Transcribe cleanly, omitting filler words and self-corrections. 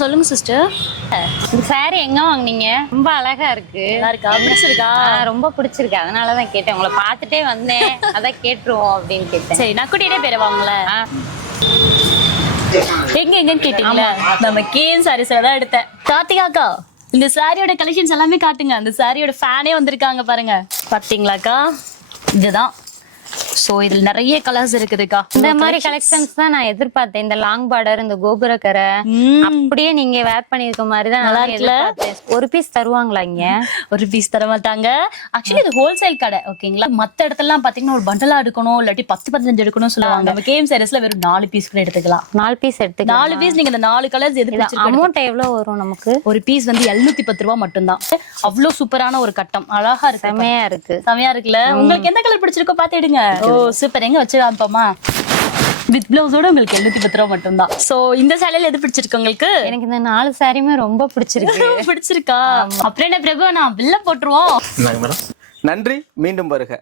சொல்லுங்க சிஸ்டர். இந்த சாரி எங்க வாங்குனீங்க? ரொம்ப அழகா இருக்கு. நல்லா இருக்கா? பிடிச்சிருக்கா? ரொம்ப பிடிச்சிருக்கு, அதனாலதான் கேட்டேன். உங்களை பார்த்துட்டே வந்தேன், அதான் கேட்டுருவோம் அப்படின்னு கேட்டேன். சரி, நான் கூட்டிகிட்டே போயிட வாங்கல. எங்கன்னு கேட்டீங்களா? நம்ம கேஎன் சாரீஸ்ல தான் எடுத்தேன். கார்த்திகாக்கா, இந்த சாரியோட கலெக்ஷன்ஸ் எல்லாமே காட்டுங்க. அந்த சாரியோட ஃபேனே வந்திருக்காங்க பாருங்க. பாத்தீங்களாக்கா? இதுதான். சோ இதுல நிறைய கலர்ஸ் இருக்குதுக்கா. இந்த மாதிரி கலெக்ஷன்ஸ் தான் நான் எதிர்பார்த்தேன். இந்த லாங் பார்டர், இந்த கோபுரக்கரை அப்படியே நீங்க வேர் பண்ணிருக்க மாதிரிதான் நல்லா இருக்குல்ல. ஒரு பீஸ் தருவாங்களா இங்க? ஒரு பீஸ் தர மாட்டாங்க. ஆக்சுவலி இது ஹோல்சேல் கடை, ஓகேங்களா? மத்த இடத்துல எல்லாம் பாத்தீங்கன்னா ஒரு பண்டலா எடுக்கணும், இல்லாட்டி 10-15 எடுக்கணும் சொல்லுவாங்க. நம்ம கேஎம் சாரீஸ்ல வெறும் 4 பீஸ் கூட எடுத்துக்கலாம். 4 பீஸ் எடுத்துக்கலாம். 4 பீஸ் நீங்க இந்த 4 கலர்ஸ் எது அமௌண்ட் எவ்வளவு வரும் நமக்கு? ஒரு பீஸ் வந்து 710 ரூபாய் மட்டும்தான். அவ்வளவு சூப்பரான ஒரு கட்டம், அழகா இருக்கு, செமையா இருக்கு. செமையா இருக்குல்ல? உங்களுக்கு எந்த கலர் பிடிச்சிருக்கோ பாத்து எடுங்க. ஓ சூப்பர். எங்க வச்சு காமிப்போமா? வித் பிளவுஸோட உங்களுக்கு 710 ரூபாய் மட்டும்தான். சோ இந்த சேலையில எது பிடிச்சிருக்கு உங்களுக்கு? எனக்கு இந்த 4 சாரியுமே ரொம்ப பிடிச்சிருக்கு. பிடிச்சிருக்கா? அப்புறம் என்ன பிரபு, நான் பில்ல போட்டுருவோம். நன்றி, மீண்டும் வருக.